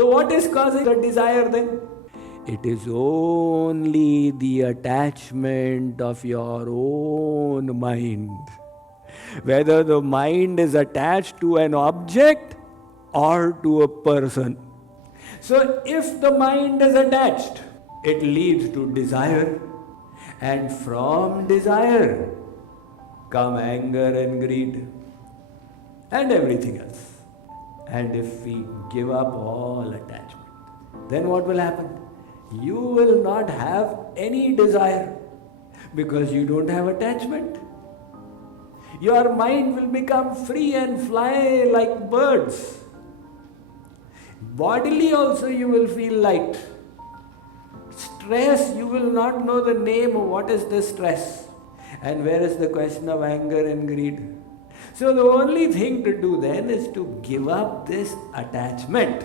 So what is causing the desire then? It is only the attachment of your own mind. Whether the mind is attached to an object or to a person. So if the mind is attached, it leads to desire. And from desire come anger and greed and everything else. And if we give up all attachment, then what will happen? You will not have any desire because you don't have attachment. Your mind will become free and fly like birds. Bodily also you will feel light. Stress, you will not know the name of what is the stress. And where is the question of anger and greed? So the only thing to do then is to give up this attachment.